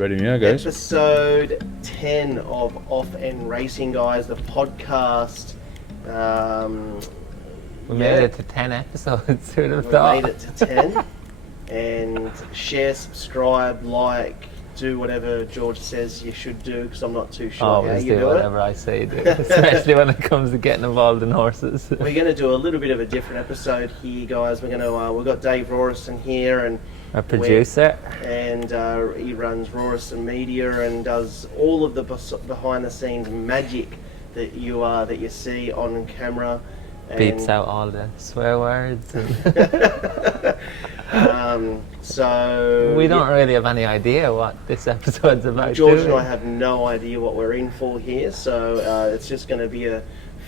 Ready now, guys. Episode 10 of Off and Racing, guys, the podcast. We made it to 10 episodes. Who'd have We thought? made it to 10. And share, subscribe, like, do whatever George says you should do, because I'm not too sure how Always you do do whatever I say do, especially when it comes to getting involved in horses. We're going to do a little bit of a different episode here, guys. We're going to we've got Dave Rorison here, and Our producer. and he runs Rorison Media and does all of the behind the scenes magic that you see on camera. Beeps out all the swear words. And So we don't really have any idea what this episode's about. George do and we? I have no idea what we're in for here, so it's just going to be a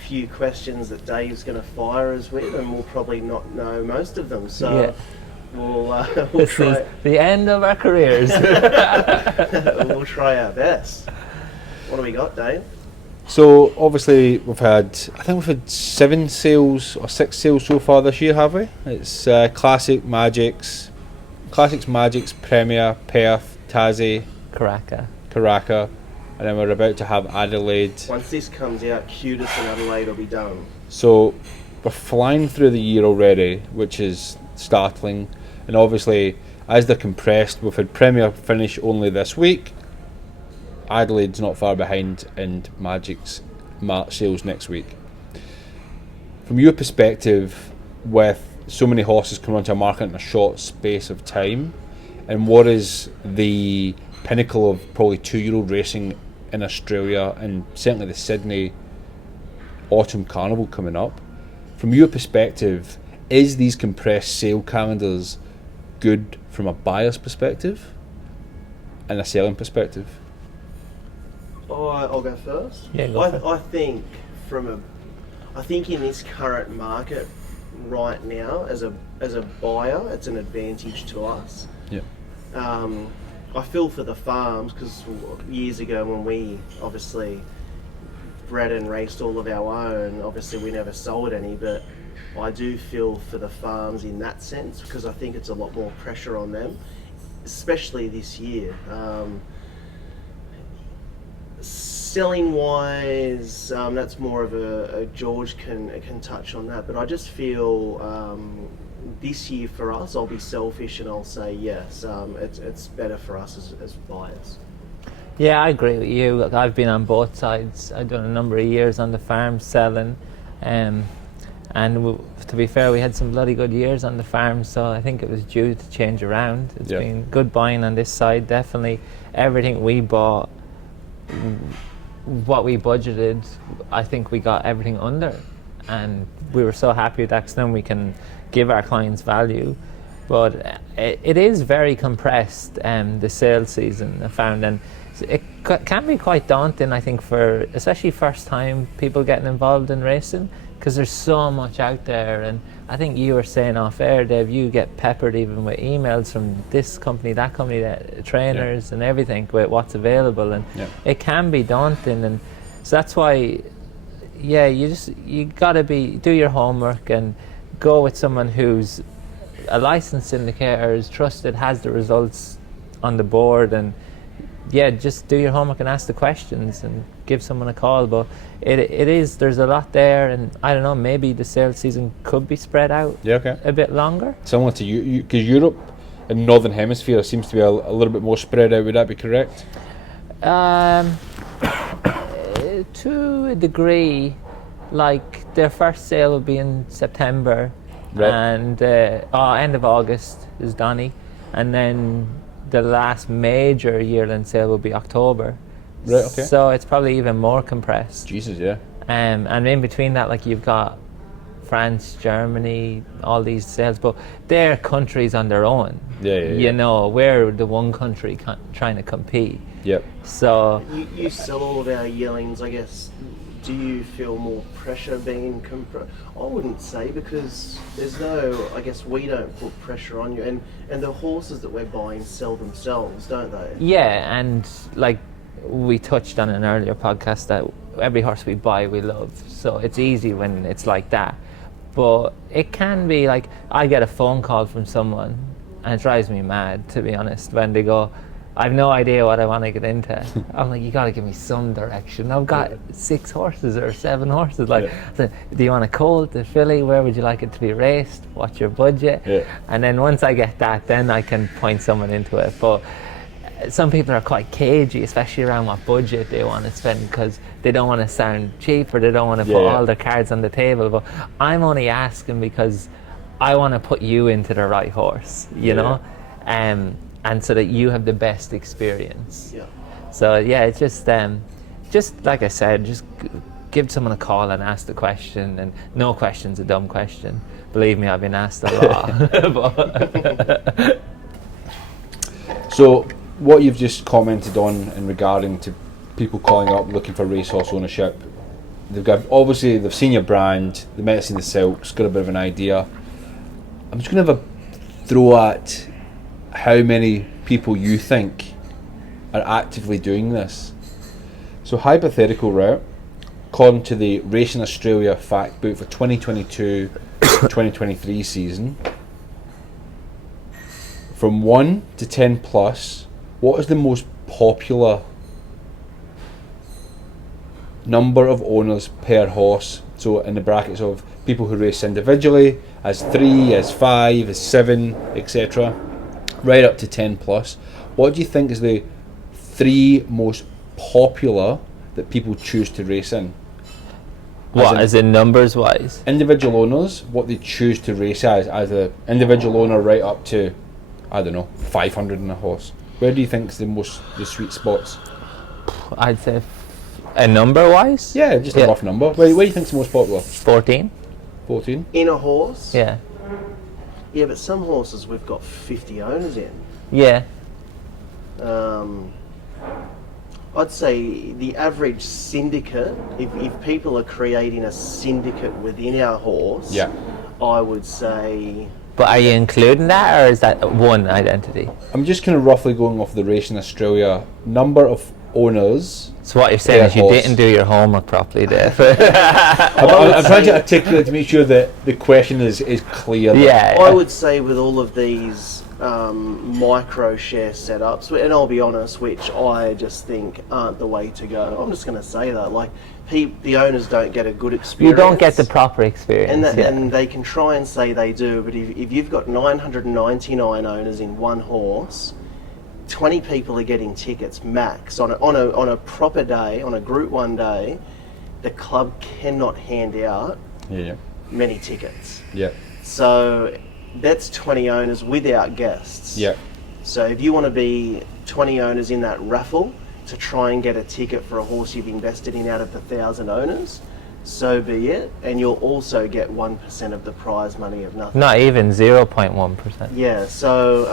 few questions that Dave's going to fire us with, and we'll probably not know most of them. So Yeah. we'll This try. is the end of our careers. We'll try our best. What do we got, Dave? So obviously we've had 7 sales or 6 sales so far this year, have we? It's Classics, Magics, Premier, Perth, Tassie, Karaka. Karaka, and then we're about to have Adelaide. Once this comes out, Cutis and Adelaide will be done. So we're flying through the year already, which is startling. And obviously, as they're compressed, we've had Premier finish only this week. Adelaide's not far behind, and Magic's sales next week. From your perspective, with so many horses coming onto a market in a short space of time, and what is the pinnacle of probably 2-year-old racing in Australia, and certainly the Sydney Autumn Carnival coming up, from your perspective, is these compressed sale calendars good from a buyer's perspective and a selling perspective? I'll go first. Yeah, go for it. I think I think in this current market right now, as a buyer, it's an advantage to us. Yeah. I feel for the farms, because years ago when we obviously bred and raced all of our own, obviously we never sold any, but I do feel for the farms in that sense, because I think it's a lot more pressure on them, especially this year. Selling wise, that's more of a George can touch on that, but I just feel this year for us, I'll be selfish and I'll say yes, it's better for us as buyers. Yeah, I agree with you. Look, I've been on both sides. I've done a number of years on the farm selling, and to be fair, we had some bloody good years on the farm, so I think it was due to change around. It's been good buying on this side, definitely. Everything we bought, what we budgeted, I think we got everything under, and we were so happy with that, because then we can give our clients value. But it is very compressed, the sales season, I found, and it can be quite daunting, I think, for especially first time people getting involved in racing, because there's so much out there. And I think you were saying off air, Dave, you get peppered even with emails from this company, that company, that trainers and everything with what's available, and it can be daunting. And so that's why, you gotta do your homework and go with someone who's a licensed syndicator, is trusted, has the results on the board, and just do your homework and ask the questions and give someone a call. But there's a lot there, and I don't know, maybe the sales season could be spread out a bit longer. Similar to you, because Europe and Northern Hemisphere seems to be a little bit more spread out. Would that be correct? To a degree, like their first sale will be in September, and end of August is Donny, and then the last major yearling sale will be October. Right, okay. So it's probably even more compressed. Jesus, yeah. And in between that, like, you've got France, Germany, all these sales, but they're countries on their own. You know, we're the one country trying to compete. Yep. So you sell all of our yearlings, I guess. Do you feel more pressure being I wouldn't say, because there's no, I guess we don't put pressure on you, and the horses that we're buying sell themselves, don't they? Yeah, and like we touched on in an earlier podcast, that every horse we buy we love, so it's easy when it's like that. But it can be like, I get a phone call from someone and it drives me mad, to be honest, when they go, I've no idea what I want to get into. I'm like, you got to give me some direction. I've got 6 horses or 7 horses. Like, so, do you want a colt, a filly? Where would you like it to be raced? What's your budget? Yeah. And then once I get that, then I can point someone into it. But some people are quite cagey, especially around what budget they want to spend, because they don't want to sound cheap or they don't want to put all their cards on the table. But I'm only asking because I want to put you into the right horse, you know, and so that you have the best experience. Yeah. So yeah, it's just like I said, just give someone a call and ask the question. And no question's a dumb question. Believe me, I've been asked a lot. So, what you've just commented on in regarding to people calling up looking for racehorse ownership, they've seen your brand, they might have seen the silks, got a bit of an idea. I'm just going to have a throw at how many people you think are actively doing this. So, hypothetical route, according to the Racing Australia fact book for 2022-2023 season, from 1 to 10 plus, what is the most popular number of owners per horse? So in the brackets of people who race individually, as 3, as 5, as 7, etc., right up to 10 plus. What do you think is the 3 most popular that people choose to race in? As in numbers wise? Individual owners, what they choose to race as an individual owner, right up to, I don't know, 500 in a horse. Where do you think is the sweet spots? I'd say a number wise? Yeah, just a rough number. Where do you think is the most popular? 14. 14? In a horse? Yeah. Yeah, but some horses we've got 50 owners in. Yeah. I'd say the average syndicate, if people are creating a syndicate within our horse, I would say... But are you including that, or is that one identity? I'm just kind of roughly going off the Racing Australia number of owners. So what you're saying is you didn't do your homework properly, Dave. I'm trying to articulate to make sure that the question is clear. Yeah. I would say with all of these micro share setups, and I'll be honest, which I just think aren't the way to go. I'm just going to say that, like, the owners don't get a good experience. You don't get the proper experience. And they can try and say they do, but if you've got 999 owners in one horse, 20 people are getting tickets max on a proper day, on a Group 1 day. The club cannot hand out many tickets. Yeah. So that's 20 owners without guests. Yeah. So if you want to be 20 owners in that raffle to try and get a ticket for a horse you've invested in out of the 1,000 owners, so be it. And you'll also get 1% of the prize money of nothing. Not even 0.1%. Yeah, so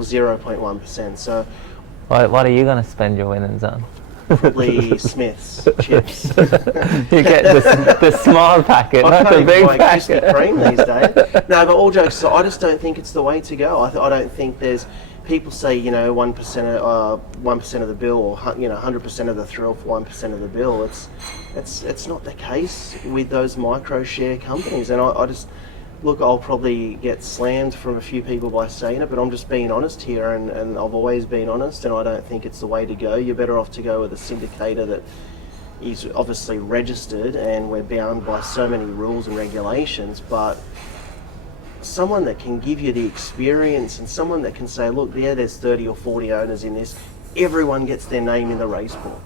0.1%. So what are you going to spend your winnings on? probably Smith's chips. You get the small packet, not the big packet. Krispy Kreme these days. No, but all jokes aside, I just don't think it's the way to go. I don't think there's... People say, 1% of the bill, or 100% of the thrill for 1% of the bill. It's not the case with those micro share companies. And I just look, I'll probably get slammed from a few people by saying it, but I'm just being honest here, and I've always been honest, and I don't think it's the way to go. You're better off to go with a syndicator that is obviously registered, and we're bound by so many rules and regulations, but someone that can give you the experience, and someone that can say, look, there's 30 or 40 owners in this. Everyone gets their name in the race book.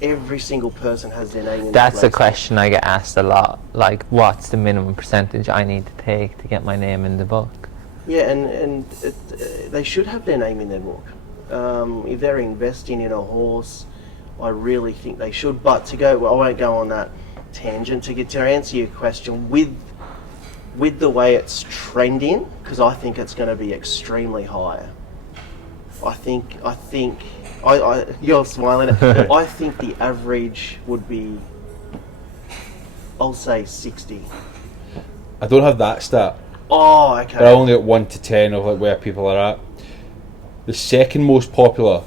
Every single person has their name in the race book. That's a question I get asked a lot. Like, what's the minimum percentage I need to take to get my name in the book? Yeah, and they should have their name in their book. If they're investing in a horse, I really think they should. But I won't go on that tangent. To answer your question, with the way it's trending, because I think it's going to be extremely high. I think you're smiling. I think the average would be, I'll say 60. I don't have that stat. Oh, okay. They're only at 1 to 10 of like where people are at. The second most popular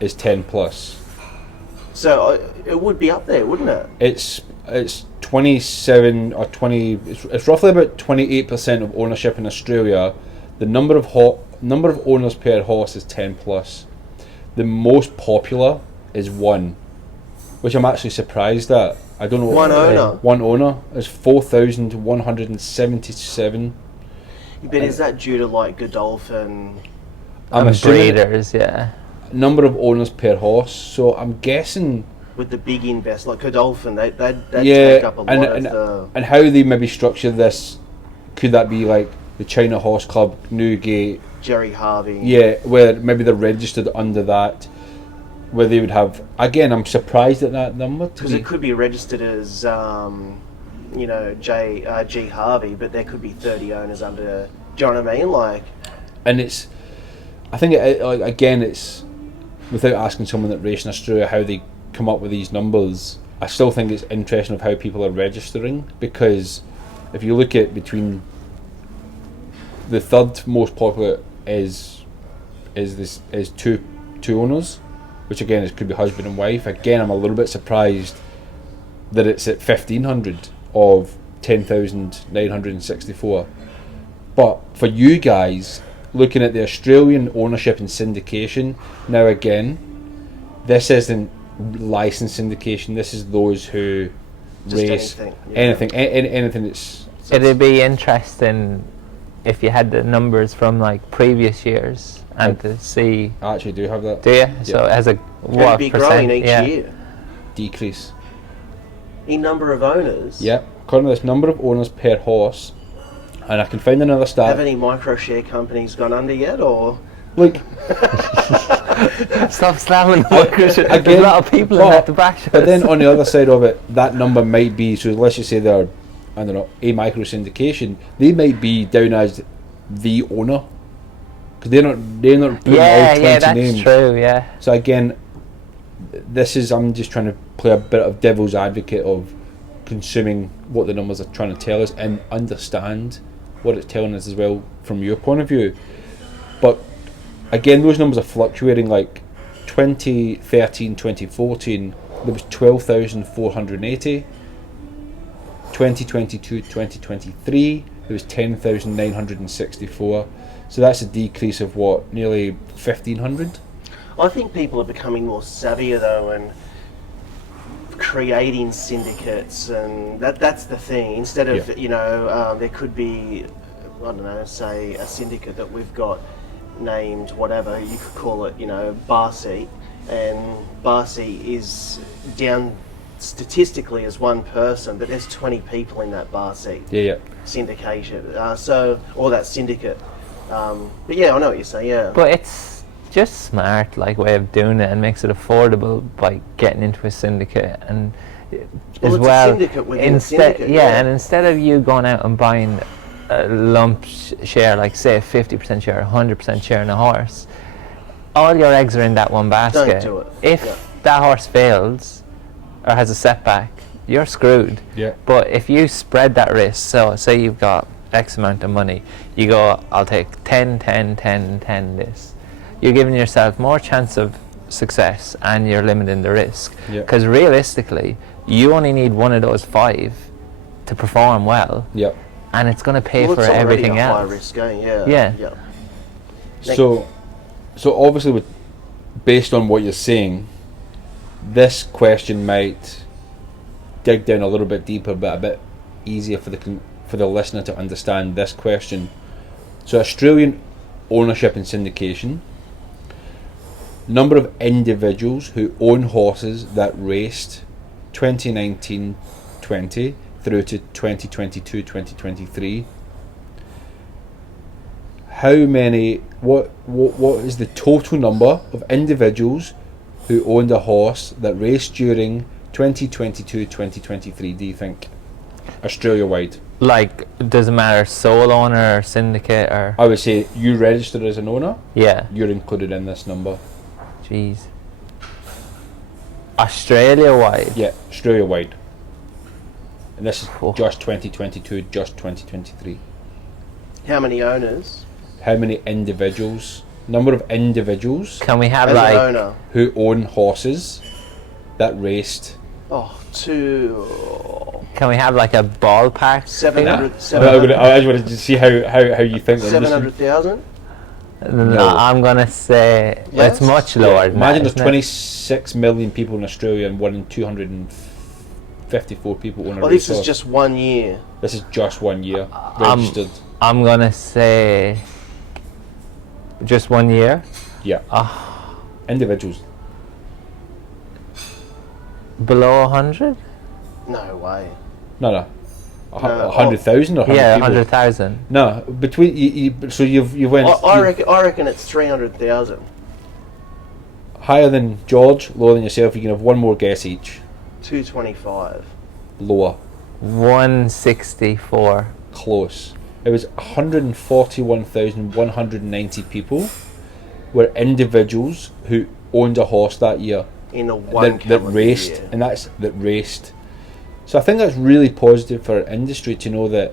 is 10 plus. So it would be up there, wouldn't it? It's 27 or 20. It's roughly about 28% of ownership in Australia. The number of owners per horse is 10 plus. The most popular is one, which I'm actually surprised at. I don't know. One owner? One owner is 4,177. But is that due to like Godolphin? I'm And assuming breeders, yeah. number of owners per horse. So I'm guessing. With the big invest, like Godolphin, they Yeah, take up a lot of the... and how they maybe structure this. Could that be like the China Horse Club, Newgate? Jerry Harvey. Yeah, where maybe they're registered under that, where they would have. Again, I'm surprised at that number. Because it could be registered as, you know, G Harvey, but there could be 30 owners under. Do you know what I mean? Like, and it's. I think like again, it's without asking someone that raced in Australia how they come up with these numbers. I still think it's interesting of how people are registering, because if you look at between the third most popular is two owners, which again could be husband and wife. Again, I'm a little bit surprised that it's at 1,500 of 10,964. But for you guys, looking at the Australian ownership and syndication, now again, this isn't licensed syndication. This is those who Just race anything, anything that's. It'd be interesting if you had the numbers from like previous years and to see. I actually do have that. Do you? So as a It'd what be percent? growing each year. Decrease. In number of owners. Yep. According to this, number of owners per horse, and I can find another stat. Have any micro share companies gone under yet, or? Like, Stop slamming workers. There's a again, lot of people in that to bash us. but then on the other side of it, that number might be, so let's just say they're, I don't know, a micro syndication. They might be down as the owner, because they're not putting all 20 that's names. true. Yeah. So again, I'm just trying to play a bit of devil's advocate of consuming what the numbers are trying to tell us and understand what it's telling us as well from your point of view. But again, those numbers are fluctuating. Like 2013, 2014, there was 12,480. 2022, 2023, there was 10,964. So that's a decrease of what, nearly 1,500. I think people are becoming more savvier though, and creating syndicates, and that's the thing. Instead of there could be, I don't know, say a syndicate that we've got named whatever, you could call it, Barseat, and Barseat is down statistically as one person, but there's 20 people in that Barseat syndication, or that syndicate. But yeah, I know what you're saying. Yeah, But it's just smart, like way of doing it, and makes it affordable by getting into a syndicate and well, as it's well. a syndicate within a syndicate, and instead of you going out and buying a lump share, like say a 50% share, 100% share in a horse, all your eggs are in that one basket. Don't do it. If that horse fails or has a setback, you're screwed. Yeah. But if you spread that risk, so say you've got X amount of money, you go, I'll take 10, 10, 10, 10 this. You're giving yourself more chance of success and you're limiting the risk. Because realistically, you only need one of those 5 to perform well. Yep. And it's going to pay well, for it's everything already a high else. risk game, yeah. Yeah. So obviously, based on what you're saying, this question might dig down a little bit deeper, but a bit easier for the listener to understand this question. So Australian ownership and syndication, number of individuals who own horses that raced 2019-20 through to 2022-2023. How many? What is the total number of individuals who owned a horse that raced during 2022-2023? Do you think, Australia wide? Like, does it matter sole owner or syndicate or? I would say you registered as an owner. Yeah. You're included in this number. Jeez. Australia wide. Yeah, Australia wide. And this is Cool. just 2022, just 2023. How many owners? How many individuals? Number of individuals Can we have As like? an owner? who own horses that raced. Can we have like a ballpark? 700, I just wanted to see how you think. 700,000? No, I'm gonna say it's much lower. Than Imagine that, there's 26 million people in Australia and 254 people own a Oh, this racehorse. is just 1 year. This is just 1 year registered. I'm gonna say just 1 year. Yeah. Individuals. Below 100? No way. No. No, 100,000 or 100 Yeah, people? 100,000. No, between so you went I reckon it's 300,000. higher than George, lower than yourself. You can have one more guess each. 225. Lower. 164. Close. It was 141,190 people were individuals who owned a horse that year. In a one that calendar raced, year. and that raced. So I think that's really positive for our industry to know that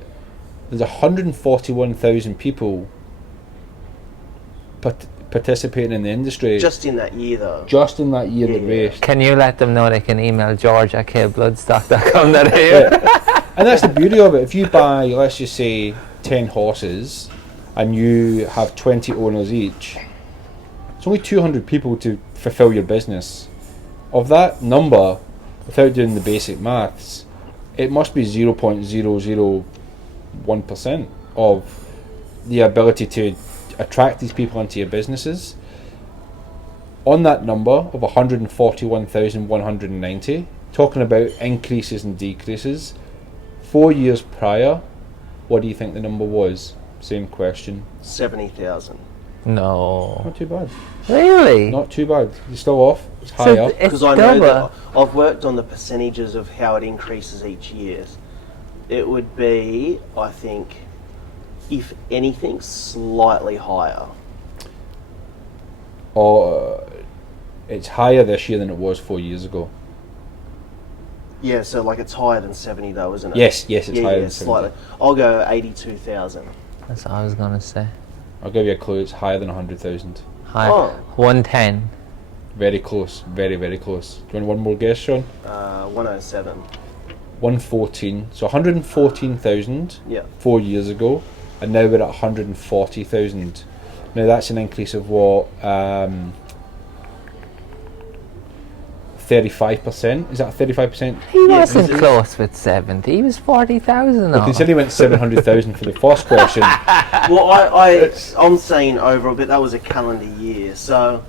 there's 141,000 people participating in the industry Just in that year, though. just in that year that Yeah. raced. Can you let them know they can email george@bloodstock.com? And that's the beauty of it. If you buy, let's just say, 10 horses and you have 20 owners each, it's only 200 people to fulfill your business. Of that number, without doing the basic maths, it must be 0.001% of the ability to attract these people into your businesses. On that number of 141,190, talking about increases and decreases, 4 years prior, what do you think the number was? Same question. 70,000. No. Not too bad. Really? Not too bad. You're still off. It's So higher. it's Because I know double. that I've worked on the percentages of how it increases each year. It would be, I think, if anything, slightly higher. It's higher this year than it was 4 years ago. Yeah, so like it's higher than 70 though, isn't it? Yes, it's higher than 70. slightly. I'll go 82,000. That's what I was gonna say. I'll give you a clue. It's higher than 100,000. High. Oh. 110. Very close. Very, very close. Do you want one more guess, Sean? 107. 114. So 114,000 Yeah. 4 years ago, and now we're at 140,000. Now that's an increase of what? 35%. Is that 35%? He wasn't it's- close with 70. He was 40,000 Well, off. considering he went 700,000 for the first question. Well, I'm saying overall, but that was a calendar year. So,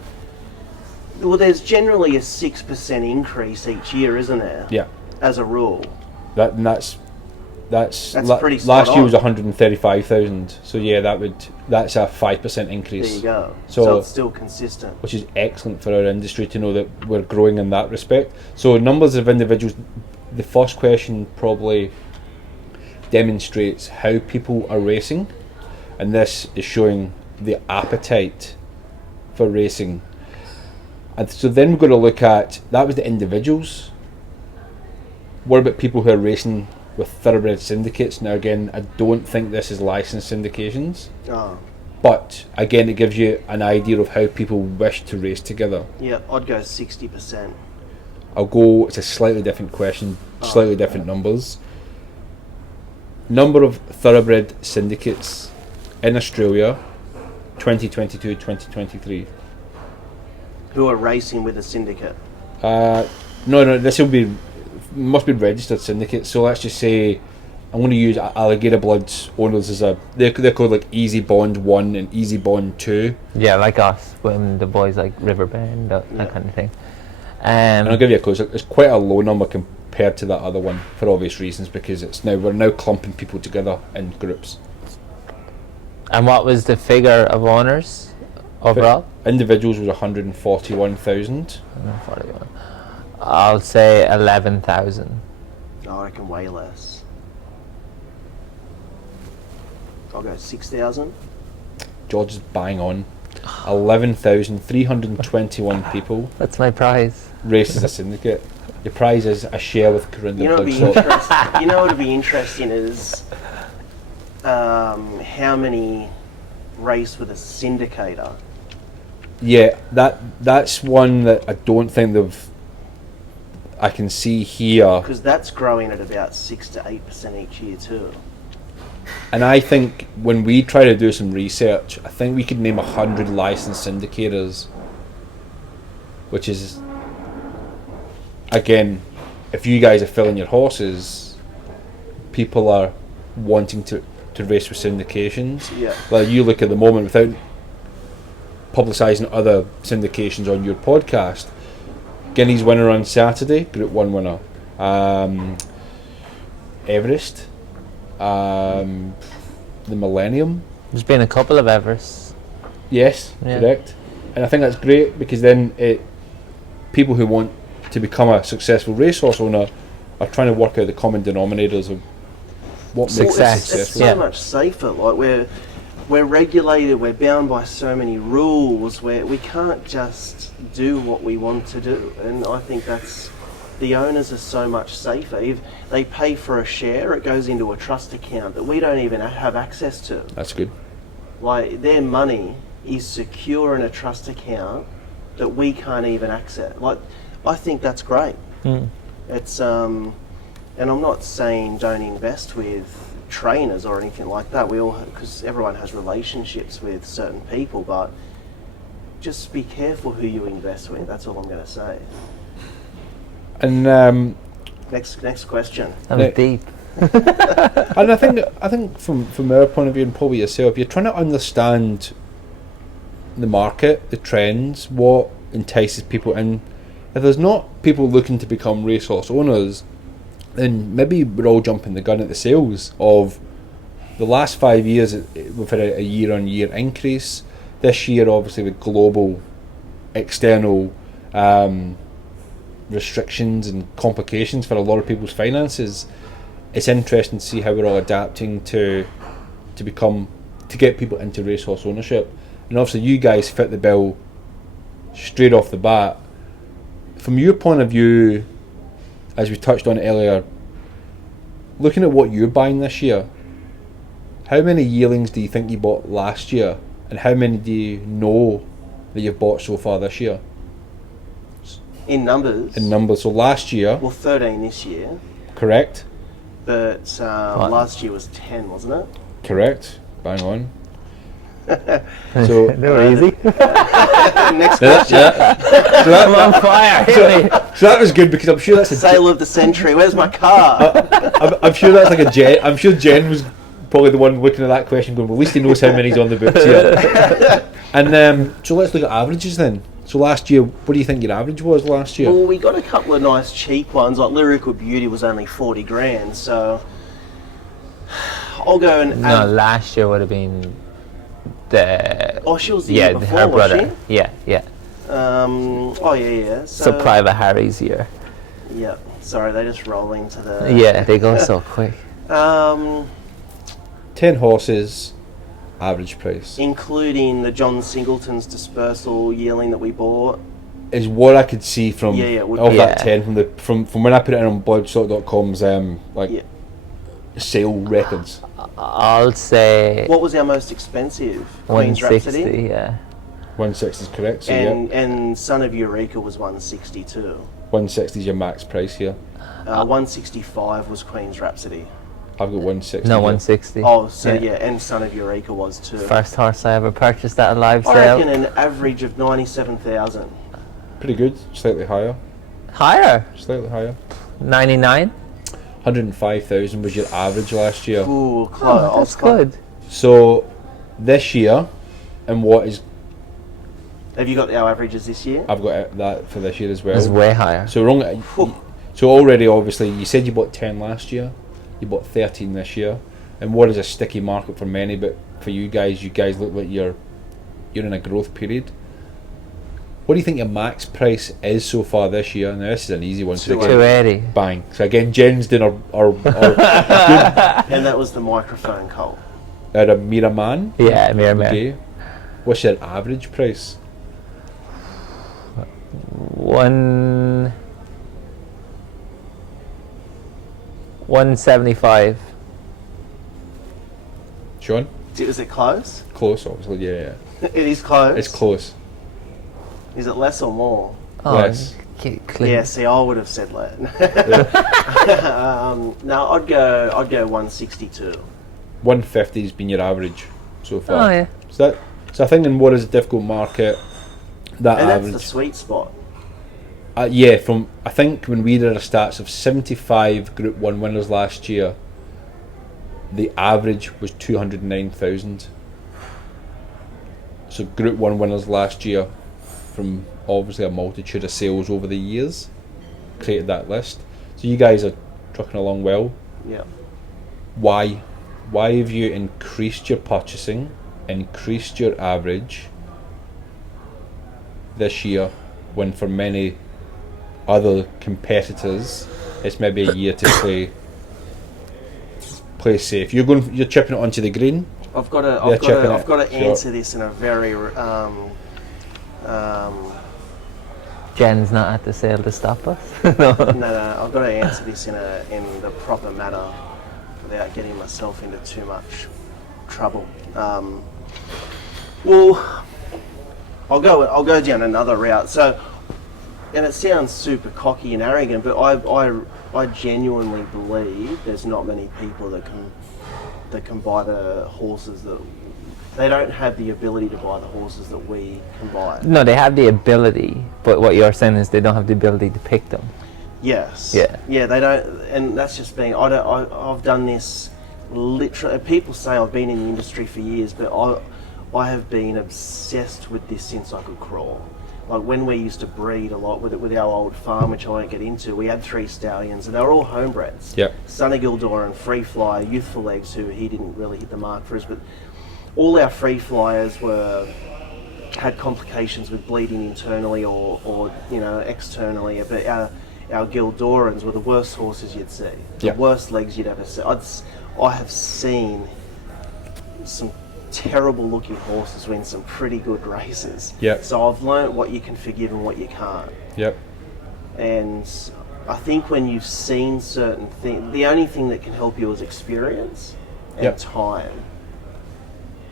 well, there's generally a 6% increase each year, isn't there? Yeah. As a rule. That's pretty spot last year on. was 135,000. So yeah, that's a 5% increase. There you go. So- So it's still consistent. Which is excellent for our industry to know that we're growing in that respect. So numbers of individuals, the first question probably demonstrates how people are racing, and this is showing the appetite for racing. And so then we're going to look at, that was the individuals. What about people who are racing with thoroughbred syndicates? Now again, I don't think this is licensed syndications, Oh, but again it gives you an idea of how people wish to race together. yeah, I'd go 60%. I'll go, it's a slightly different question, slightly different numbers. Number of thoroughbred syndicates in Australia, 2022-2023. Who are racing with a syndicate. No, this must be registered syndicates. So let's just say I'm going to use Alligator Blood's owners as they're called like Easy Bond 1 and Easy Bond 2. Yeah, like us, when the boys like Riverbend, that kind of thing. And I'll give you a clue. It's quite a low number compared to that other one for obvious reasons, because we're now clumping people together in groups. And what was the figure of owners overall? Individuals was 141,000. 41. I'll say 11,000. I reckon way less. I'll go 6,000. George is bang on. 11,321 people That's my prize. raced as a syndicate. Your prize is a share with Kurrinda You know, Bloodstock. you know what would be interesting is how many race with a syndicator. Yeah, that's one that I don't think I can see here. Because that's growing at about 6 to 8% each year too. And I think when we try to do some research, I think we could name 100 licensed syndicators, which is, again, if you guys are filling your horses, people are wanting to race with syndications. Yeah. Like you look at the moment, without publicising other syndications on your podcast, Guinea's winner on Saturday, Group 1 winner. Everest, the Millennium. There's been a couple of Everests. Yes, Yeah. correct. And I think that's great because then people who want to become a successful racehorse owner are trying to work out the common denominators of what makes Success. successful. It's so Yeah. much safer. Like we're regulated. We're bound by so many rules. Where we can't just do what we want to do. And I think that's the owners are so much safer. If they pay for a share, it goes into a trust account that we don't even have access to. That's good. Like their money is secure in a trust account that we can't even access. Like I think that's great. It's and I'm not saying don't invest with trainers or anything like that. We all, because everyone has relationships with certain people, but just be careful who you invest with. That's all I'm going to say. And Next question. That was deep. and I think from our point of view, and probably yourself, you're trying to understand the market, the trends, what entices people in. If there's not people looking to become racehorse owners, then maybe we're all jumping the gun at the sales of the last 5 years. We've had a year-on-year increase. This year, obviously, with global external restrictions and complications for a lot of people's finances, it's interesting to see how we're all adapting to get people into racehorse ownership. And obviously, you guys fit the bill straight off the bat. From your point of view, as we touched on earlier, looking at what you're buying this year, how many yearlings do you think you bought last year, and how many do you know that you've bought so far this year? In numbers. In numbers, so last year, Well, 13 this year, correct? but last year was 10, wasn't it? Correct, bang on. So They were easy. Next Yeah, question. yeah. I'm on fire. So that was good because I'm sure that's a Sale of the century. Where's my car? I'm sure that's like a Jen. I'm sure Jen was probably the one looking at that question, going, "Well, at least he knows how many's on the books here." And so let's look at averages then. So last year, what do you think your average was last year? Well, we got a couple of nice cheap ones. Like Lyrical Beauty was only 40 grand, so I'll go and. No, last year would have been the. Oh, she was the year before, her was brother. Yeah. Oh yeah. So Private Harry's year. Yeah. Sorry, they just roll into the. Yeah, they go so quick. 10 horses, average price Including the John Singleton's dispersal yearling that we bought. is what I could see from Yeah, it would of be. that Yeah. 10 from when I put it in on Bloodstock.com's Yeah. sale records. I'll say What was our most expensive? Queen's 160. Rhapsody. Yeah. 160 is correct. So And Son of Eureka was 162. 160 is your max price here. 165 was Queen's Rhapsody. I've got 160. No, here. 160. Oh, so Yeah. yeah, and Son of Eureka was too. First horse I ever purchased at a live I sale. reckon an average of 97,000. Pretty good. Slightly higher. Higher. Slightly higher. 99. 105,000 was your average last year. Ooh, close. Oh, that's good. So this year, and what is Have you got our averages this year? I've got that for this year as well. It's way higher. So we're only, so already obviously you said you bought 10 last year, you bought 13 this year, and what is a sticky market for many, but for you guys look like you're in a growth period. What do you think your max price is so far this year? Now this is an easy one. So again, 280. bang. So again, Jen's doing our And that was the microphone, Cole. at a Miraman. Yeah, Mirror. Okay. What's your average price? 175. Sean? Is it close? Close, obviously. Yeah. It is close. It's close. Is it less or more? Oh, Less. clean. Yeah, see, I would have said less. No, I'd go 162. 150 has been your average so far. Oh yeah. So I think in what is a difficult market, that And average. that's the sweet spot. Yeah, I think when we did our stats of 75 Group 1 winners last year, the average was 209,000. So Group 1 winners last year, from obviously a multitude of sales over the years, created that list. So you guys are trucking along well. Yeah. Why? Why have you increased your purchasing, increased your average this year, when for many other competitors it's maybe a year to play safe? You're chipping it onto the green. I've got to answer this in a very Jen's not at the sale to stop us. no. I've got to answer this in the proper manner without getting myself into too much trouble. Well, I'll go down another route. So, and it sounds super cocky and arrogant, but I genuinely believe there's not many people that can buy the horses that they don't have the ability to buy the horses that we can buy. No, they have the ability, but what you're saying is they don't have the ability to pick them. Yes. Yeah. Yeah, they don't, and that's just being. I've done this literally. People say I've been in the industry for years, but I have been obsessed with this since I could crawl. Like when we used to breed a lot with our old farm, which I won't get into, we had 3 stallions, and they were all homebreds. Yep. Sonny Gildoran, Free Fly, Youthful Eggs, who he didn't really hit the mark for us, but all our free flyers had complications with bleeding internally or externally. But our Gildorans were the worst horses you'd see, the worst legs you'd ever see. I have seen some terrible looking horses win some pretty good races. Yep. So I've learnt what you can forgive and what you can't. Yep. And I think when you've seen certain things, the only thing that can help you is experience and time.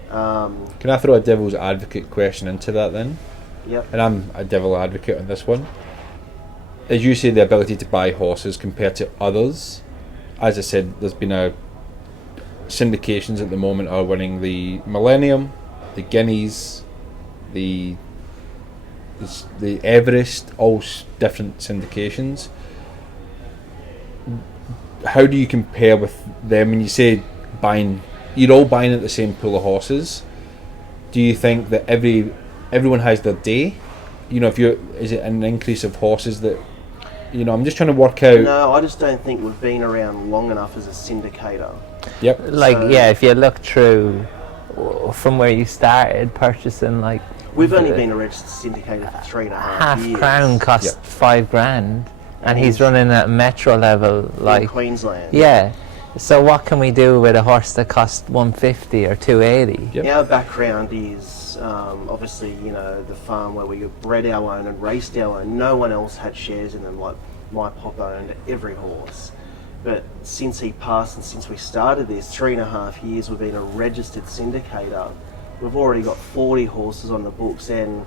Can I throw a devil's advocate question into that then? Yep. And I'm a devil advocate on this one. As you say, the ability to buy horses compared to others, as I said, there's been syndications at the moment are winning the Millennium, the Guineas, the Everest, all different syndications. How do you compare with them when you say you're all buying at the same pool of horses? Do you think that everyone has their day? Is it an increase of horses that, I'm just trying to work out. No, I just don't think we've been around long enough as a syndicator. Yep. If you look through from where you started purchasing, we've only been a registered syndicator for 3.5 years. Half Crown cost $5,000, and he's running at metro level, in Queensland. Yeah. So what can we do with a horse that costs $150 or $280? Yep. Our background is obviously the farm where we bred our own and raced our own. No one else had shares in them. Like my pop owned every horse. But since he passed and since we started this 3.5 years, we've been a registered syndicator. We've already got 40 horses on the books, and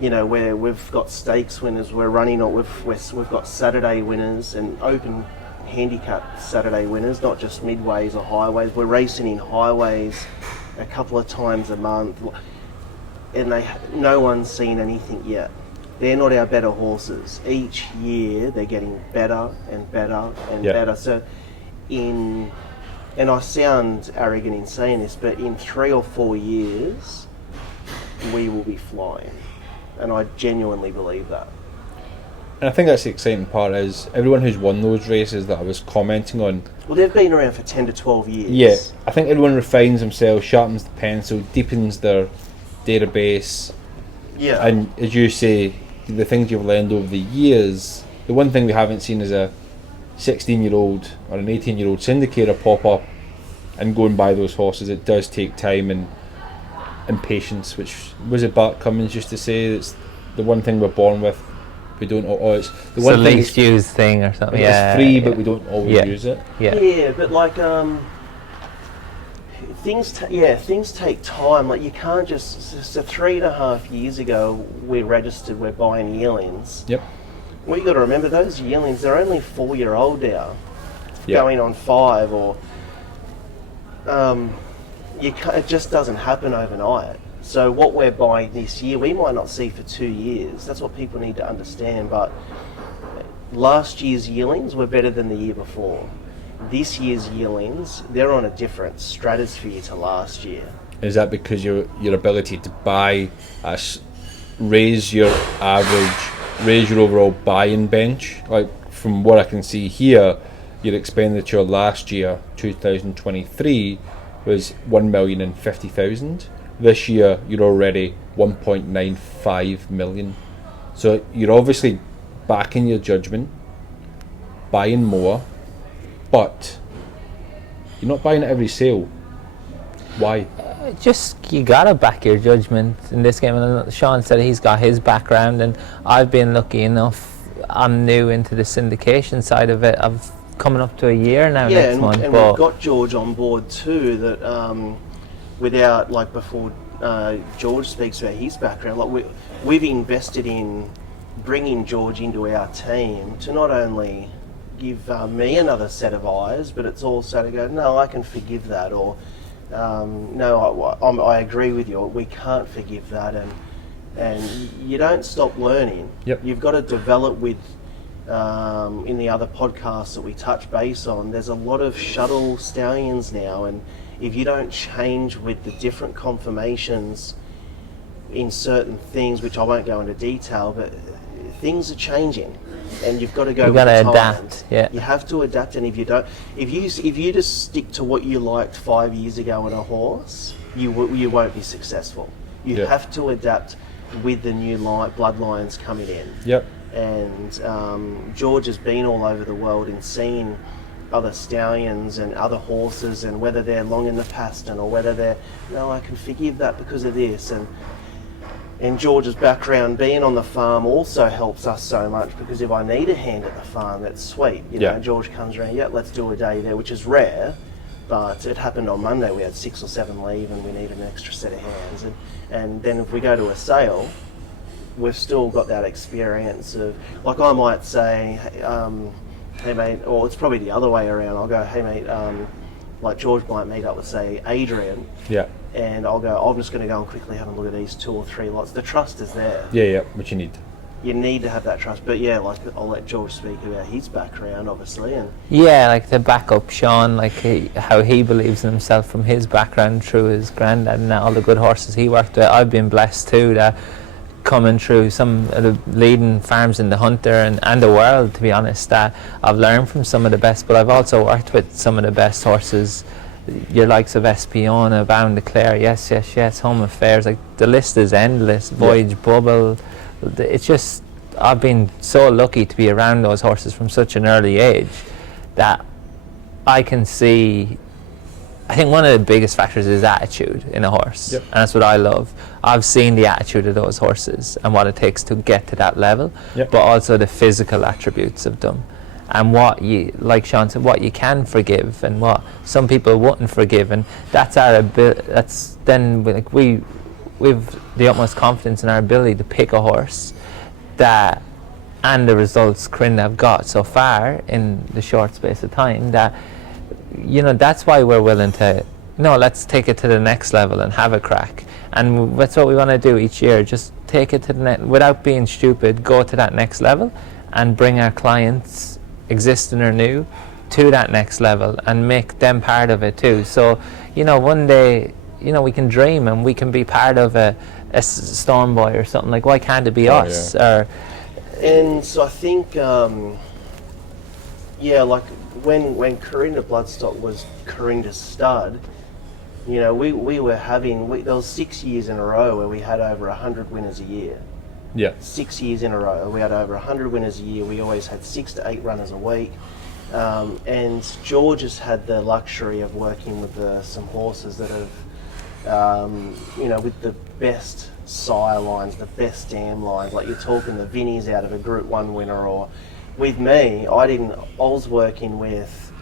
where we've got stakes winners. We're running. We've got Saturday winners and open handicap Saturday winners, not just midways or highways. We're racing in highways a couple of times a month, and no one's seen anything yet. They're not our better horses. Each year they're getting better and better and better. So and I sound arrogant in saying this, but in 3 or 4 years we will be flying, and I genuinely believe that. And I think that's the exciting part is everyone who's won those races that I was commenting on. Well, they've been around for 10 to 12 years. Yeah, I think everyone refines themselves, sharpens the pencil, deepens their database. Yeah. And as you say, the things you've learned over the years, the one thing we haven't seen is a 16-year-old or an 18-year-old syndicator pop up and go and buy those horses. It does take time and patience, which was it Bart Cummins used to say, it's the one thing we're born with. We don't. It's the one thing. Least used thing or something. It's free, but we don't always use it. Yeah, but things take time. Like you can't just. So 3.5 years ago, we're buying yearlings. Yep. Well, you got to remember those yearlings. They're only 4-year-old now, yep. going on 5. Or it just doesn't happen overnight. So what we're buying this year, we might not see for 2 years. That's what people need to understand. But last year's yearlings were better than the year before. This year's yearlings, they're on a different stratosphere to last year. Is that because your ability to buy, raise your average, raise your overall buying bench? Like from what I can see here, your expenditure last year, 2023, was 1,050,000. This year, you're already 1.95 million. So you're obviously backing your judgment, buying more, but you're not buying at every sale. Why? Just, you gotta back your judgment in this game. And Sean said he's got his background, and I've been lucky enough. I'm new into the syndication side of it. I've coming up to a year now next month. And we've got George on board too. That without, like, before George speaks about his background, like we've invested in bringing George into our team to not only give me another set of eyes, but it's also to go, no, I can forgive that, or no, I agree with you, we can't forgive that, and you don't stop learning. Yep. You've got to develop with, in the other podcasts that we touch base on, there's a lot of shuttle stallions now, and if you don't change with the different conformations in certain things, which I won't go into detail, but things are changing, and you've got to go. You've got to adapt. Yeah. You have to adapt, and if you don't, if you just stick to what you liked 5 years ago in a horse, you won't be successful. You have to adapt with the new bloodlines coming in. Yep. And George has been all over the world and seen other stallions and other horses, and whether they're long in the pastern or whether they're, no, I can forgive that because of this. And George's background being on the farm also helps us so much, because if I need a hand at the farm, that's sweet. You know, George comes around, let's do a day there, which is rare, but it happened on Monday. We had 6 or 7 leave and we needed an extra set of hands. And then if we go to a sale, we've still got that experience of, like, I might say, hey mate, or it's probably the other way around. I'll go, hey mate, like George might meet up with, say, Adrian. Yeah. And I'll go, I'm just going to go and quickly have a look at these 2 or 3 lots. The trust is there. Yeah, what you need. You need to have that trust. But yeah, like, I'll let George speak about his background, obviously. And like to back up Sean, like how he believes in himself from his background through his granddad and all the good horses he worked with. I've been blessed too, that coming through some of the leading farms in the Hunter and the world, to be honest, that I've learned from some of the best, but I've also worked with some of the best horses, your likes of Espiona, Bound de Clare, yes, Home Affairs, like the list is endless, Voyage Bubble. It's just, I've been so lucky to be around those horses from such an early age that I can see. I think one of the biggest factors is attitude in a horse, and that's what I love. I've seen the attitude of those horses and what it takes to get to that level, but also the physical attributes of them, and what you, like Sean said, what you can forgive and what some people wouldn't forgive, and that's our that's then, like, we've the utmost confidence in our ability to pick a horse that, and the results Kurrinda have got so far in the short space of time, that, you know, that's why we're willing to, let's take it to the next level and have a crack. And that's what we want to do each year, just take it to the next, without being stupid, go to that next level and bring our clients, existing or new, to that next level and make them part of it too. So, one day, we can dream and we can be part of a Storm Boy or something. Like, why can't it be us? And so I think, like, when Kurrinda Bloodstock was Kurrinda Stud, we were having, there was 6 years in a row where we had over 100 winners a year. 6 years in a row we had over 100 winners a year. We always had 6 to 8 runners a week. And George has had the luxury of working with some horses that have, with the best sire lines, the best dam lines. Like, you're talking the Vinnies out of a Group 1 winner, or with me, I was working with,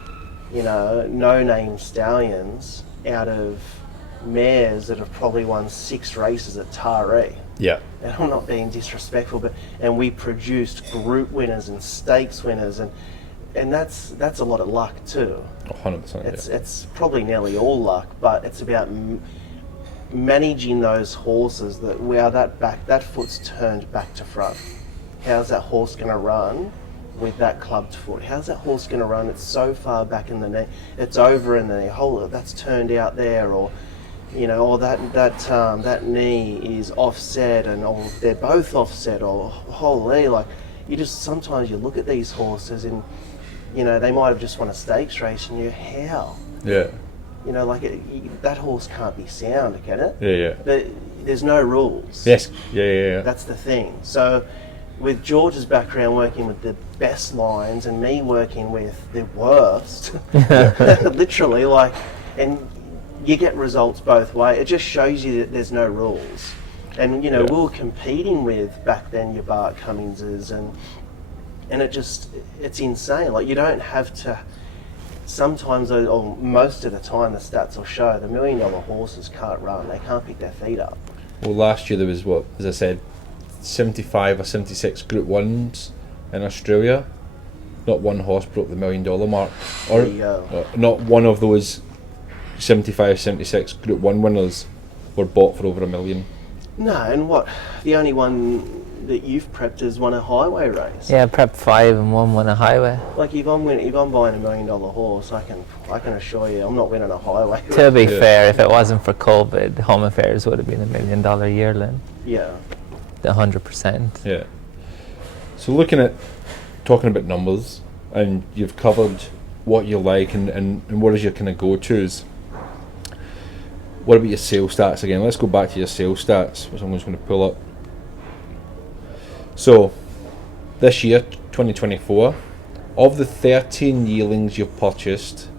no-name stallions out of mares that have probably won 6 races at Taree. Yeah. And I'm not being disrespectful, and we produced group winners and stakes winners, and and that's a lot of luck too. 100%. It's probably nearly all luck, but it's about managing those horses where that foot's turned back to front. How's that horse going to run with that clubbed foot? How's that horse going to run? It's so far back in the knee. It's over in the knee. Hold it, that's turned out there, or or that knee is offset, or they're both offset, or holy, like sometimes you look at these horses and they might have just won a stakes race, and how? Yeah. That horse can't be sound, can it? Yeah. But there's no rules. Yes. Yeah. That's the thing. So, with George's background working with the best lines and me working with the worst, literally, and you get results both ways. It just shows you that there's no rules. And we were competing with back then your Bart Cummingses, and it's insane. Like, you don't have to. Sometimes, or most of the time, the stats will show the $1 million horses can't run. They can't pick their feet up. Well, last year there was, as I said, 75 or 76 Group 1s in Australia. Not one horse broke the $1 million mark. Or not one of those 75, 76 Group 1 winners were bought for over $1 million. No, and the only one that you've prepped is won a highway race. Yeah, I prepped 5 and one won a highway. Like, if I'm buying $1 million horse, I can assure you I'm not winning a highway race. To be fair, if it wasn't for COVID, Home Affairs would have been $1 million yearling. Yeah. 100%. Yeah. So talking about numbers, and you've covered what you like and what is your kind of go-tos. What about your sales stats again? Let's go back to your sales stats, which I'm just going to pull up. So, this year, 2024, of the 13 yearlings you've purchased,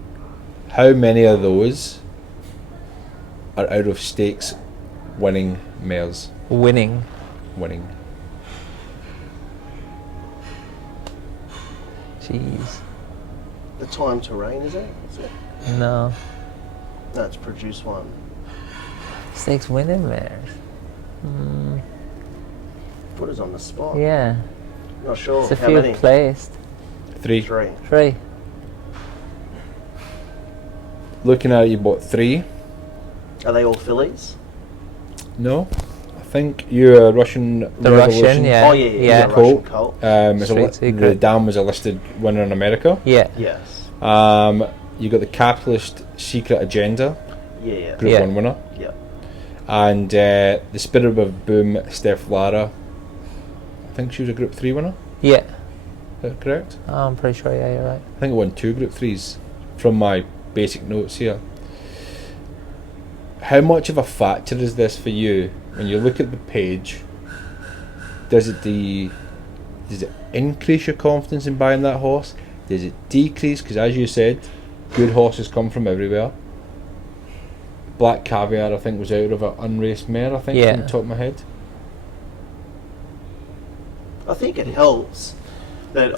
how many of those are out of stakes winning mares? Winning. Jeez. The time to reign, is it? No. No, it's produce one. Stakes winning mares. Put us on the spot. Yeah. Not sure. It's a How few many? placed. 3. 3. Looking at it, you bought 3. Are they all fillies? No. I think you're Russian The Revolution. Russian, yeah. Oh, yeah. The Russian colt. colt. The dam was a listed winner in America. Yeah. Yes. You got the Capitalist Secret Agenda, Yeah. Group 1 winner. Yeah. And the Spirit of Boom, Steph Lara. I think she was a Group 3 winner. Yeah. Is that correct? I'm pretty sure, yeah, you're right. I think I won 2 Group 3s from my basic notes here. How much of a factor is this for you when you look at the page? Does it increase your confidence in buying that horse? Does it decrease? Because as you said, good horses come from everywhere. Black Caviar, I think, was out of an unraced mare, I think, from the top of my head. I think it helps that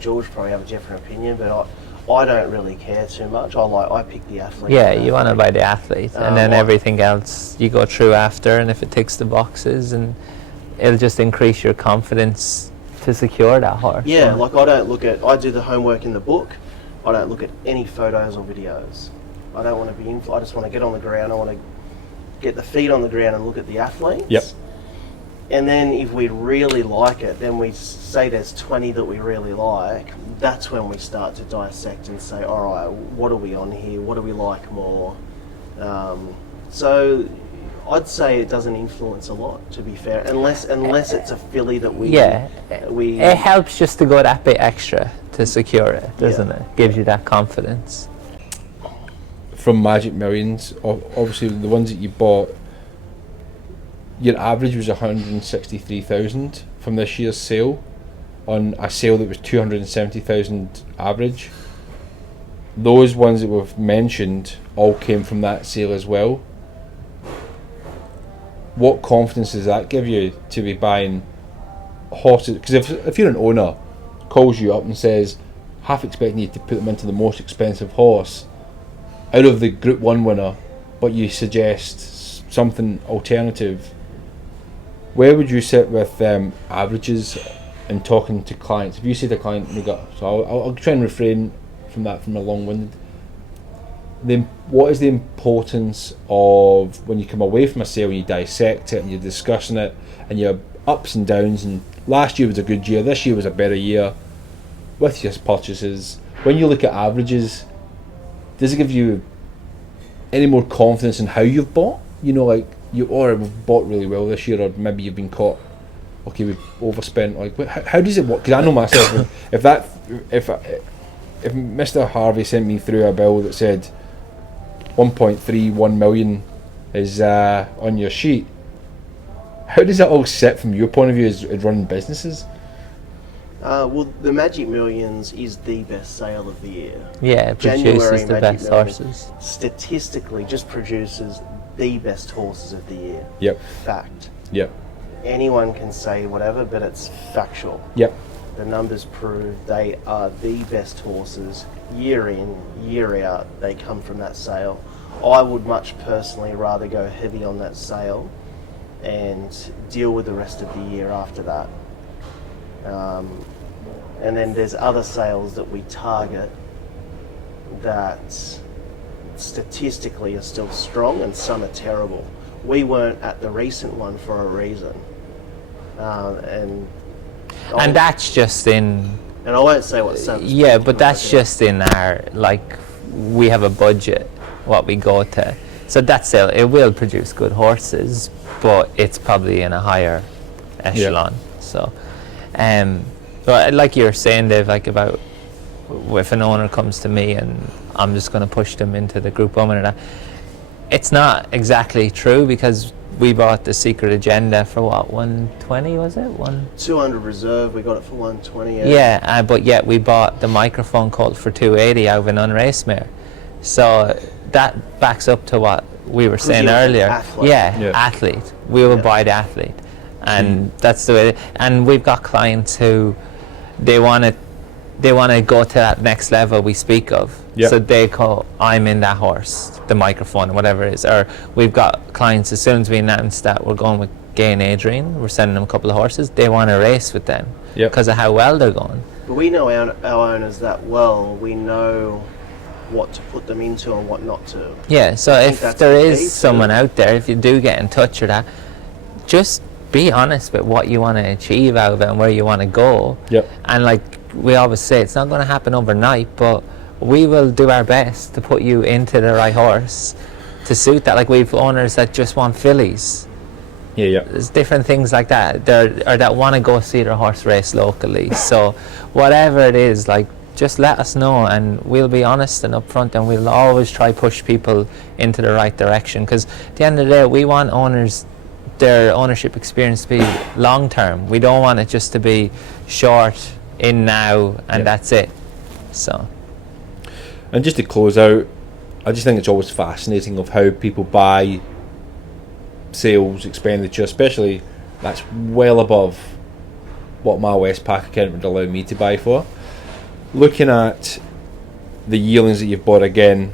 George probably have a different opinion, but I don't really care too much. I pick the athlete. Yeah, you want to buy the athlete, and then everything else you go through after, and if it ticks the boxes, and it'll just increase your confidence to secure that horse. Yeah, like I do the homework in the book. I don't look at any photos or videos. I don't want to be I just want to get on the ground. I want to get the feet on the ground and look at the athletes. Yep. And then if we really like it, then we say there's 20 that we really like. That's when we start to dissect and say, all right, what are we on here? What do we like more? So I'd say it doesn't influence a lot, to be fair, unless it's a filly that we... Yeah, it helps just to go that bit extra to secure it, doesn't it? Gives you that confidence. From Magic Millions, obviously the ones that you bought, your average was 163,000 from this year's sale, on a sale that was 270,000 average. Those ones that we've mentioned all came from that sale as well. What confidence does that give you to be buying horses? Because if you're an owner, calls you up and says, half expecting you to put them into the most expensive horse out of the Group 1 winner, but you suggest something alternative, where would you sit with averages and talking to clients, if you say to a client, I'll try and refrain from that from a long-winded. What is the importance of when you come away from a sale and you dissect it and you're discussing it and you have ups and downs, and last year was a good year, this year was a better year with your purchases. When you look at averages, does it give you any more confidence in how you've bought? Like we've bought really well this year, or maybe you've been caught, okay, we've overspent. Like, how does it work? Because I know myself, if Mr. Harvey sent me through a bill that said 1.31 million is on your sheet, how does that all sit from your point of view as running businesses? Well, the Magic Millions is the best sale of the year. Yeah, it produces the best horses. Statistically, just produces the best horses of the year. Yep. Fact. Yep. Anyone can say whatever, but it's factual. Yep. The numbers prove they are the best horses year in, year out. They come from that sale. I would much personally rather go heavy on that sale and deal with the rest of the year after that. And then there's other sales that we target that statistically are still strong, and some are terrible. We weren't at the recent one for a reason. And that's just in... And I won't say what some... Yeah, but that's just in our, we have a budget, what we go to. So that sale, it will produce good horses, but it's probably in a higher echelon. Yeah. So, but like you're saying, Dave, about if an owner comes to me and I'm just going to push them into the Group 1 or that, it's not exactly true, because we bought the Secret Agenda for what, 120 was it? 200 reserve, we got it for 120. Yeah, but yet we bought the microphone colt for 280 out of an unraced mare. So that backs up to what we were saying earlier. Athlete. We will buy the athlete. And that's the way. And we've got clients who they want to go to that next level we speak of. Yep. So they call, I'm in that horse, the microphone, or whatever it is. Or we've got clients, as soon as we announce that we're going with Gay and Adrian, we're sending them a couple of horses, they want to race with them because of how well they're going. But we know our owners that well. We know what to put them into and what not to. Yeah, so if there is someone out there, if you do get in touch with that, just be honest with what you want to achieve out of it and where you want to go. Yep. And like we always say, it's not going to happen overnight, but we will do our best to put you into the right horse to suit that. Like we've owners that just want fillies. Yeah. There's different things like that. Or that want to go see their horse race locally. So whatever it is, just let us know, and we'll be honest and upfront, and we'll always try push people into the right direction. Because at the end of the day, we want owners, their ownership experience to be long term. We don't want it just to be short, in now, and that's it. So. And just to close out, I just think it's always fascinating of how people buy sales expenditure, especially that's well above what my Westpac account would allow me to buy for. Looking at the yearlings that you've bought again,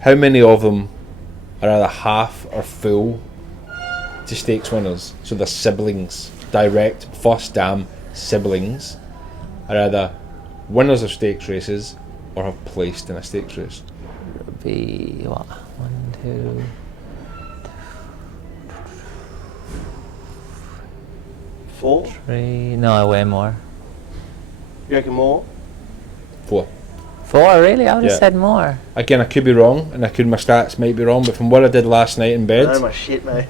how many of them are either half or full to stakes winners? So they're siblings, direct first dam siblings, are either winners of stakes races or have placed in a stakes race. It would be what? 1, 2, 4? 3. No, way more. You reckon more? 4. 4, really? I would have said more. Again, I could be wrong, and my stats might be wrong, but from what I did last night in bed... I know my shit, mate.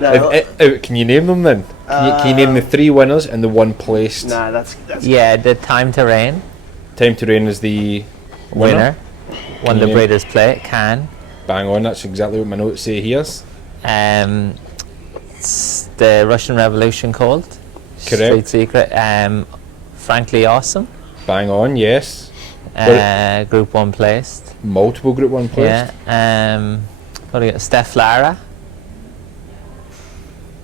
No, can you name them then? Can you name the 3 winners and the 1 placed? No, that's yeah, the Time to Reign. Time to Reign is the winner. Won the Breeders' Plate, Can. Bang on, that's exactly what my notes say here. It's the Russian Revolution Colt. Correct. Street Secret. Frankly Awesome. Bang on, yes. Group 1 placed. Multiple Group 1 placed. Yeah. What do you got? Steph Lara.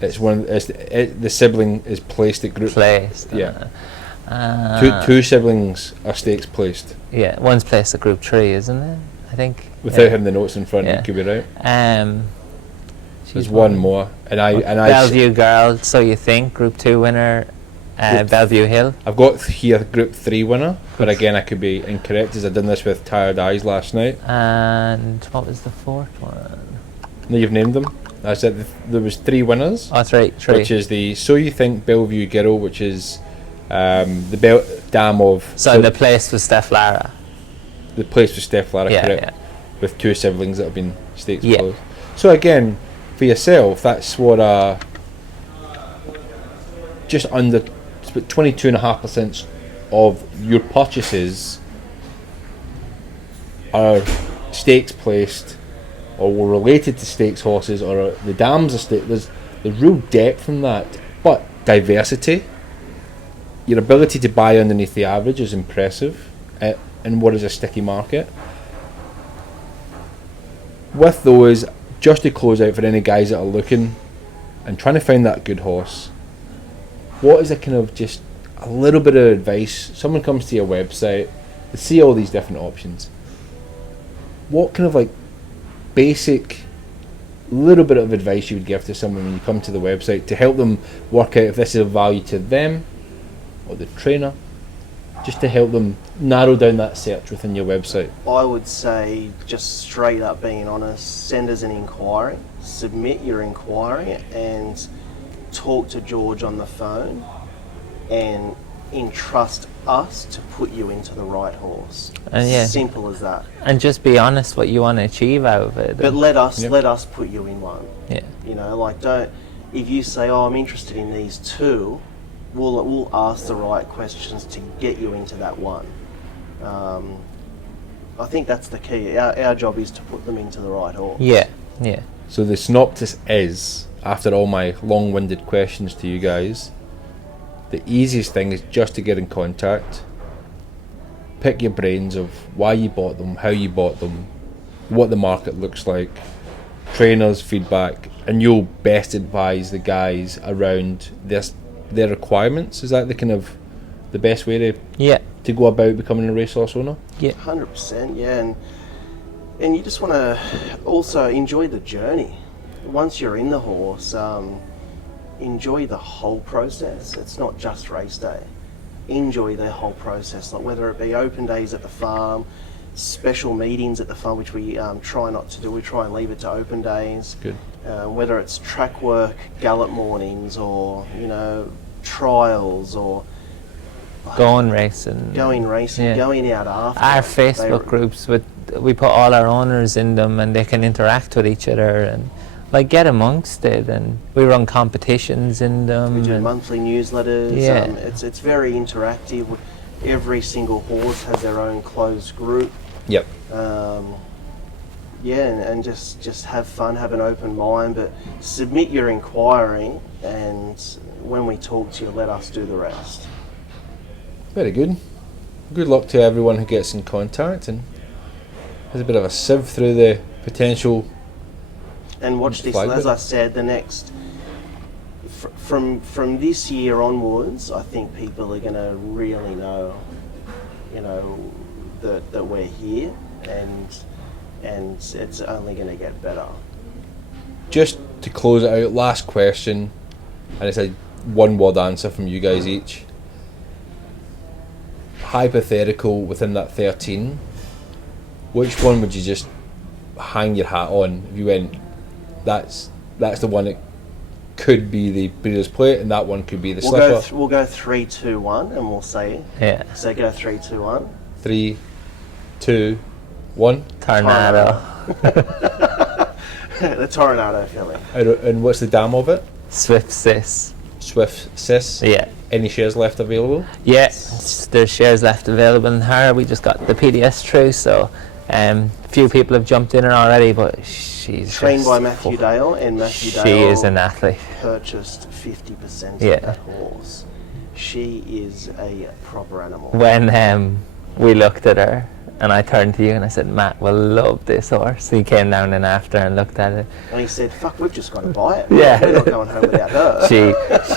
It's the sibling is placed at Group. Placed. Yeah. Two siblings are stakes placed. Yeah, one's placed at Group 3, isn't it? I think. Without having the notes in front, you could be right. There's one more, and I Bellevue Girl. So you think Group 2 winner? Bellevue Hill. I've got here Group 3 winner, but again I could be incorrect as I've done this with Tired Eyes last night. And what was the fourth one? No, you've named them. I said there was 3 winners. Oh, that's right, 3. Which is the So You Think Bellevue Girl, which is the dam of... So the place was Steph Lara. The place was Steph Lara, correct. Yeah. With 2 siblings that have been stakes Yeah. closed. So again, for yourself, that's what just under 22.5% of your purchases are stakes placed or were related to stakes horses, or the dams are stakes. There's real depth in that, but diversity. Your ability to buy underneath the average is impressive in what is a sticky market. With those, just to close out for any guys that are looking and trying to find that good horse, what is a kind of just a little bit of advice? Someone comes to your website, they see all these different options. What kind of like basic little bit of advice you would give to someone when you come to the website to help them work out if this is of value to them or the trainer, just to help them narrow down that search within your website? I would say, just straight up being honest, send us an inquiry, submit your inquiry, and talk to George on the phone and entrust us to put you into the right horse. And simple as that. And just be honest what you want to achieve out of it. But let us put you in one. Yeah. You know, like, don't, if you say, oh, I'm interested in these 2, we'll ask the right questions to get you into that one. I think that's the key. Our job is to put them into the right horse. Yeah. So the synopsis is, after all my long-winded questions to you guys, the easiest thing is just to get in contact, pick your brains of why you bought them, how you bought them, what the market looks like, trainers, feedback, and you'll best advise the guys around their requirements. Is that the kind of the best way to go about becoming a racehorse owner? Yeah. 100%, yeah. And you just want to also enjoy the journey. Once you're in the horse, enjoy the whole process. It's not just race day. Enjoy the whole process, like whether it be open days at the farm, special meetings at the farm, which we try not to do. We try and leave it to open days. Good. Whether it's track work, gallop mornings, or trials, or Going racing, going out after. Our Facebook groups, we put all our owners in them, and they can interact with each other and like get amongst it. And we run competitions in them. We do monthly newsletters. Yeah. It's very interactive. Every single horse has their own closed group. Yep. And just have fun, have an open mind, but submit your inquiry, and when we talk to you, let us do the rest. Very good. Good luck to everyone who gets in contact and has a bit of a sieve through the potential. And watch this, as I said, the next from this year onwards, I think people are going to really know, that we're here, and it's only going to get better. Just to close it out, last question, and it's a one-word answer from you guys each. Hypothetical within that 13, which one would you just hang your hat on if you went, that's the one that could be the Breeders' Plate, and that one could be the slipper? We'll go 3, 2, 1, and we'll say. Yeah. So go 3, 2, 1. 3, 2, 1. Tornado. The Tornado filly. And what's the dam of it? Swift Sis. Swift Sis. Yeah. Any shares left available? Yeah, there's shares left available in her. We just got the PDS through, so a few people have jumped in her already, but she's trained by Matthew Dale, and Matthew Dale. She is an athlete. Purchased 50% of that horse. She is a proper animal. When we looked at her, and I turned to you and I said, Matt will love this horse. He came down in after and looked at it. And he said, fuck, we've just got to buy it. Yeah. We're not going home without her. She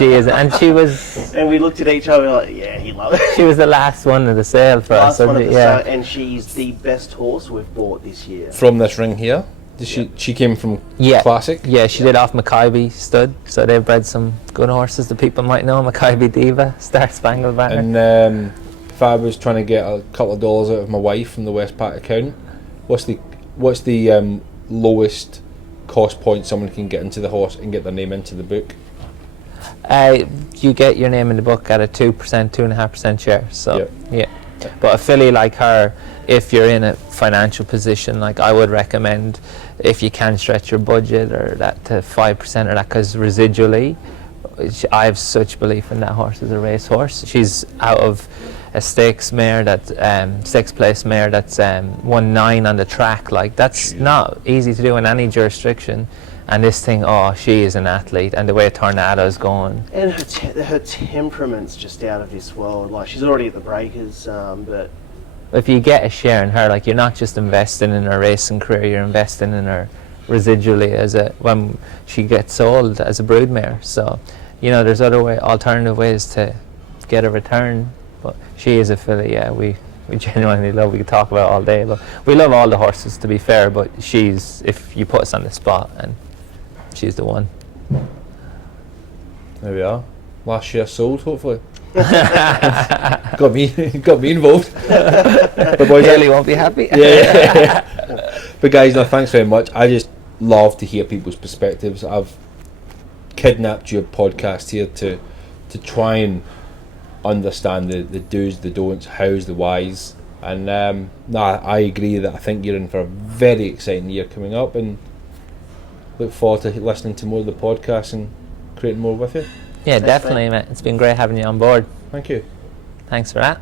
is, and she was... And we looked at each other like, yeah, he loves it. She was the last one of the sale for us. Last one of the sale, and she's the best horse we've bought this year. From this ring here? She came from Yeah. Classic? Yeah, she did off Mackaybe stud, so they've bred some good horses that people might know. Mackaybe Diva, Star Spangled Banner. And if I was trying to get a couple of dollars out of my wife from the Westpac account, what's the lowest cost point someone can get into the horse and get their name into the book? You get your name in the book at a 2.5% share. So Yep. yeah. But a filly like her, if you're in a financial position, like I would recommend, if you can stretch your budget or that to 5% or that, because residually, I have such belief in that horse as a racehorse. She's out of a stakes mare sixth place mare that's won 9 on the track. Like that's not easy to do in any jurisdiction. And this thing, she is an athlete, and the way Tornado's going. And her temperament's just out of this world. Like, she's already at the breakers, but... If you get a share in her, like, you're not just investing in her racing career, you're investing in her residually when she gets sold as a broodmare. So, there's alternative ways to get a return. But she is a filly, we genuinely love. We could talk about it all day, but we love all the horses, to be fair. But if you put us on the spot, and she's the one. There we are. Last share sold, hopefully. got me involved. But boys, Haley won't be happy. Yeah. But guys, thanks very much. I just love to hear people's perspectives. I've kidnapped your podcast here to try and understand the do's, the don'ts, how's, the whys. And I agree that I think you're in for a very exciting year coming up, and look forward to listening to more of the podcast and creating more with you. Yeah, definitely, mate. It's been great having you on board. Thank you. Thanks for that.